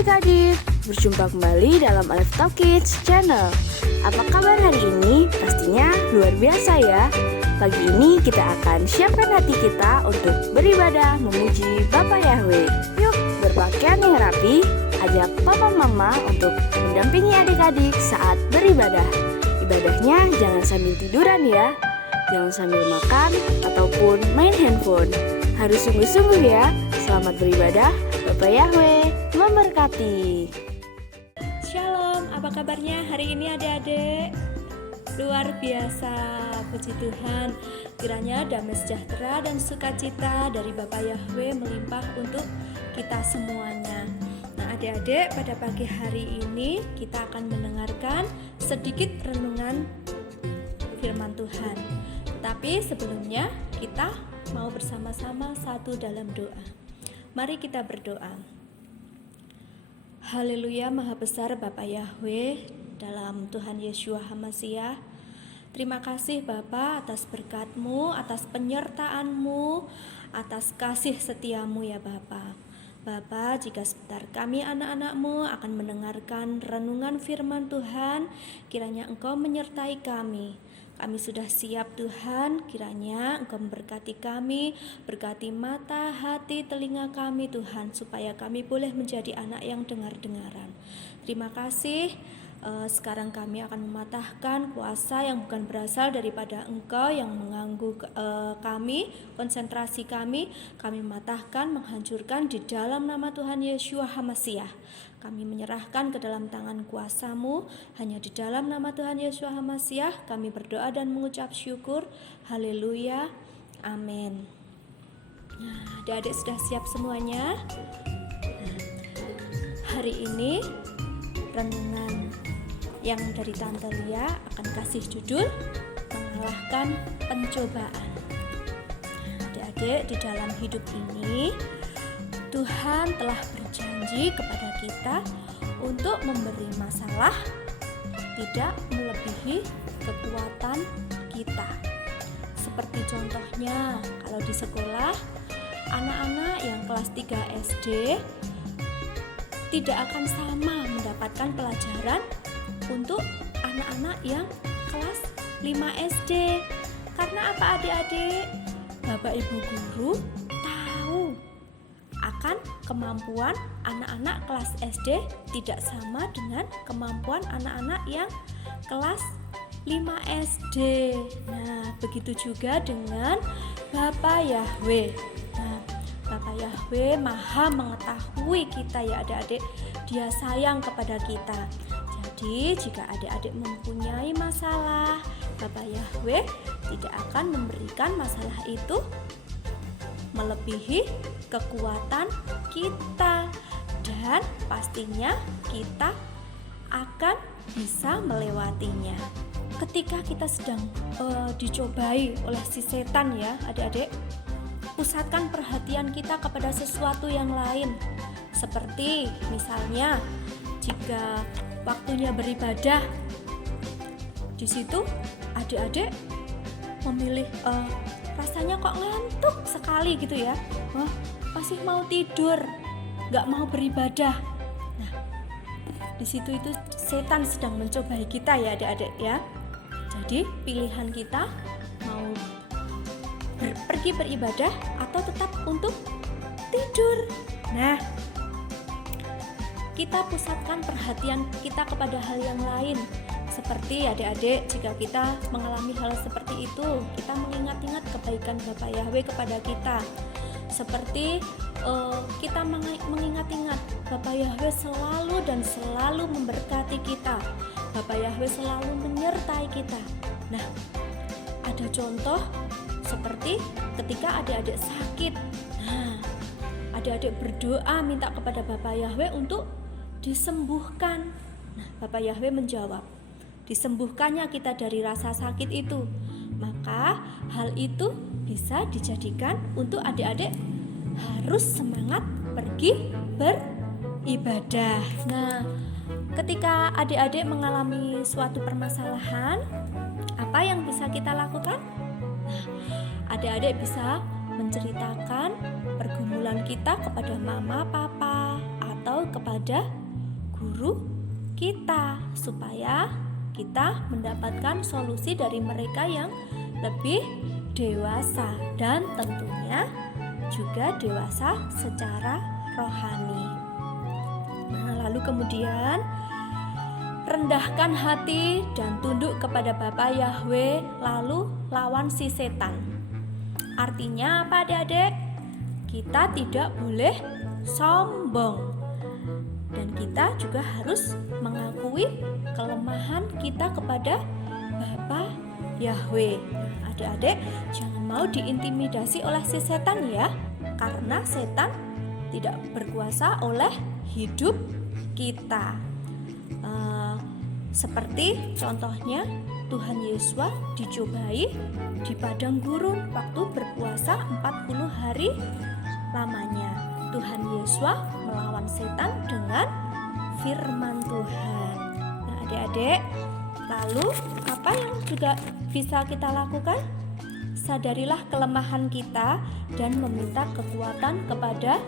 adik-adik, berjumpa kembali dalam Alif Talk Kids Channel. Apa kabar hari ini? Pastinya luar biasa ya. Pagi ini kita akan siapkan hati kita untuk beribadah memuji Bapa Yahweh. Yuk berpakaian yang rapi, ajak papa mama untuk mendampingi adik-adik saat beribadah. Ibadahnya jangan sambil tiduran ya, jangan sambil makan ataupun main handphone. Harus sungguh-sungguh ya. Selamat beribadah, Bapa Yahweh memberkati. Shalom, apa kabarnya hari ini adik-adik? Luar biasa, puji Tuhan. Kiranya damai sejahtera dan sukacita dari Bapa Yahweh melimpah untuk kita semuanya. Nah adik-adik, pada pagi hari ini kita akan mendengarkan sedikit renungan firman Tuhan. Tapi sebelumnya kita mau bersama-sama satu dalam doa. Mari kita berdoa. Haleluya, Maha Besar Bapa Yahweh dalam Tuhan Yeshua HaMasiah. Terima kasih Bapa atas berkat-Mu, atas penyertaan-Mu, atas kasih setia-Mu ya Bapa. Bapa, jika sebentar kami anak-anak-Mu akan mendengarkan renungan firman Tuhan, kiranya Engkau menyertai kami. Kami sudah siap Tuhan, kiranya Engkau memberkati kami, berkati mata, hati, telinga kami Tuhan, supaya kami boleh menjadi anak yang dengar-dengaran. Terima kasih. Sekarang kami akan mematahkan kuasa yang bukan berasal daripada Engkau yang mengganggu kami, konsentrasi kami mematahkan, menghancurkan di dalam nama Tuhan Yeshua HaMasiah. Kami menyerahkan ke dalam tangan kuasa-Mu, hanya di dalam nama Tuhan Yeshua HaMasiah kami berdoa dan mengucap syukur. Haleluya, amin. Nah, adik-adik sudah siap semuanya? Hari ini renungan yang dari Tante Lia akan kasih judul mengalahkan pencobaan. Adik-adik, di dalam hidup ini Tuhan telah berjanji kepada kita untuk memberi masalah tidak melebihi kekuatan kita. Seperti contohnya kalau di sekolah, anak-anak yang kelas 3 SD tidak akan sama mendapatkan pelajaran untuk anak-anak yang kelas 5 SD. Karena apa adik-adik? Bapak Ibu guru tahu akan kemampuan anak-anak kelas SD tidak sama dengan kemampuan anak-anak yang kelas 5 SD. Nah, begitu juga dengan Bapa Yahweh. Nah, Bapa Yahweh maha mengetahui kita ya adik-adik. Dia sayang kepada kita. Jadi jika adik-adik mempunyai masalah, Bapa Yahweh tidak akan memberikan masalah itu melebihi kekuatan kita. Dan pastinya kita akan bisa melewatinya. Ketika kita sedang dicobai oleh si setan ya adik-adik, pusatkan perhatian kita kepada sesuatu yang lain. Seperti misalnya jika waktunya beribadah, di situ adik-adik memilih rasanya kok ngantuk sekali gitu ya, masih mau tidur, nggak mau beribadah. Nah, di situ itu setan sedang mencobai kita ya adik-adik ya. Jadi pilihan kita mau pergi beribadah atau tetap untuk tidur. Nah, kita pusatkan perhatian kita kepada hal yang lain. Seperti adik-adik, jika kita mengalami hal seperti itu, kita mengingat-ingat kebaikan Bapa Yahweh kepada kita. Seperti kita mengingat-ingat Bapa Yahweh selalu dan selalu memberkati kita. Bapa Yahweh selalu menyertai kita. Nah, ada contoh seperti ketika adik-adik sakit. Nah, adik-adik berdoa minta kepada Bapa Yahweh untuk disembuhkan. Nah, Bapa Yahweh menjawab, disembuhkannya kita dari rasa sakit itu. Maka hal itu bisa dijadikan untuk adik-adik harus semangat pergi beribadah. Nah, ketika adik-adik mengalami suatu permasalahan, apa yang bisa kita lakukan? Nah, adik-adik bisa menceritakan pergumulan kita kepada mama, papa, atau kepada guru kita, supaya kita mendapatkan solusi dari mereka yang lebih dewasa dan tentunya juga dewasa secara rohani. Nah, lalu kemudian rendahkan hati dan tunduk kepada Bapa Yahweh, lalu lawan si setan. Artinya apa, adik-adik? Kita tidak boleh sombong. Dan kita juga harus mengakui kelemahan kita kepada Bapa Yahweh. Nah, adik-adik, jangan mau diintimidasi oleh si setan ya. Karena setan tidak berkuasa oleh hidup kita. Seperti contohnya Tuhan Yesus dicobai di padang gurun waktu berpuasa 40 hari lamanya. Tuhan Yesus melawan setan dengan firman Tuhan. Nah, adik-adik, lalu apa yang juga bisa kita lakukan? Sadarilah kelemahan kita dan meminta kekuatan kepada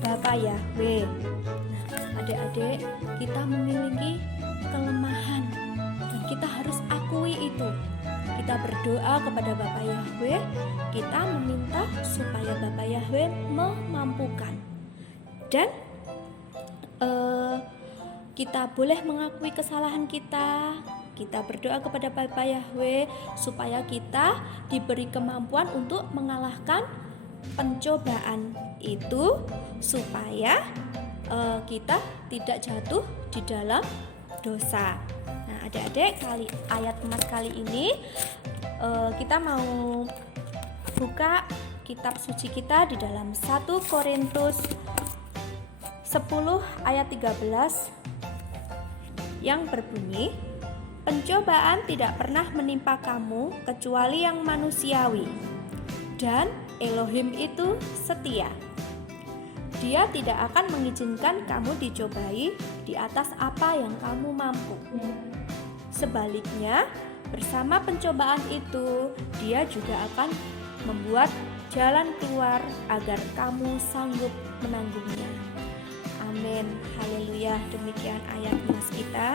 Bapa Yahweh. Nah, adik-adik, kita memiliki kelemahan dan kita harus akui itu. Kita berdoa kepada Bapa Yahweh, kita meminta supaya Bapa Yahweh memampukan. Dan kita boleh mengakui kesalahan kita. Kita berdoa kepada Bapa Yahweh supaya kita diberi kemampuan untuk mengalahkan pencobaan itu, supaya kita tidak jatuh di dalam dosa. Nah, adik-adik, ayat emas kali ini kita mau buka kitab suci kita di dalam 1 Korintus 10 ayat 13 yang berbunyi, pencobaan tidak pernah menimpa kamu kecuali yang manusiawi, dan Elohim itu setia. Dia tidak akan mengizinkan kamu dicobai di atas apa yang kamu mampu. Sebaliknya, bersama pencobaan itu, Dia juga akan membuat jalan keluar agar kamu sanggup menanggungnya. Amin. Haleluya. Demikian ayat emas kita.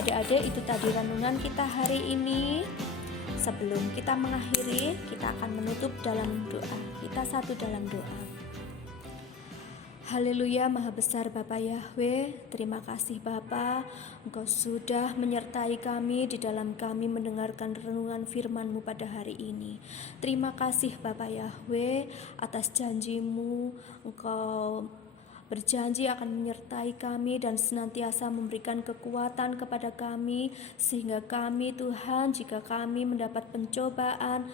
Adik-adik, itu tadi renungan kita hari ini. Sebelum kita mengakhiri, kita akan menutup dalam doa. Kita satu dalam doa. Haleluya, Maha Besar Bapa Yahweh, terima kasih Bapa, Engkau sudah menyertai kami di dalam kami mendengarkan renungan firman-Mu pada hari ini. Terima kasih Bapa Yahweh atas janji-Mu, Engkau berjanji akan menyertai kami dan senantiasa memberikan kekuatan kepada kami, sehingga kami Tuhan, jika kami mendapat pencobaan,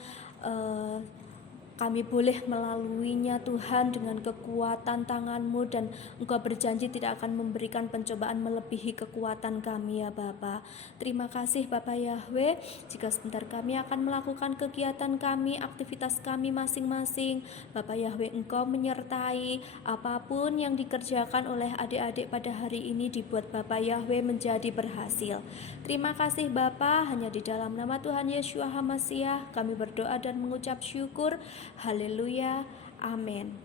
kami boleh melaluinya Tuhan dengan kekuatan tangan-Mu, dan Engkau berjanji tidak akan memberikan pencobaan melebihi kekuatan kami ya Bapa. Terima kasih Bapa Yahweh, jika sebentar kami akan melakukan kegiatan kami, aktivitas kami masing-masing, Bapa Yahweh Engkau menyertai apapun yang dikerjakan oleh adik-adik pada hari ini, dibuat Bapa Yahweh menjadi berhasil. Terima kasih Bapa, hanya di dalam nama Tuhan Yeshua HaMasiah kami berdoa dan mengucap syukur. Haleluya, amin.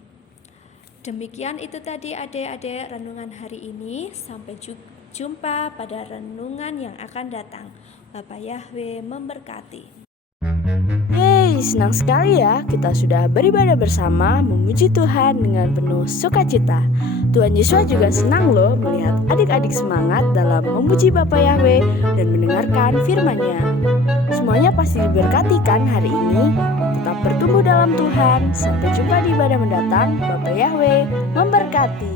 Demikian itu tadi adik-adik renungan hari ini. Sampai jumpa pada renungan yang akan datang. Bapa Yahweh memberkati. Yeay, senang sekali ya kita sudah beribadah bersama memuji Tuhan dengan penuh sukacita. Tuhan Yesus juga senang loh melihat adik-adik semangat dalam memuji Bapa Yahweh dan mendengarkan firman-Nya. Semuanya pasti diberkati kan hari ini? Tetap bertumbuh dalam Tuhan. Sampai jumpa di ibadah mendatang. Bapa Yahweh memberkati.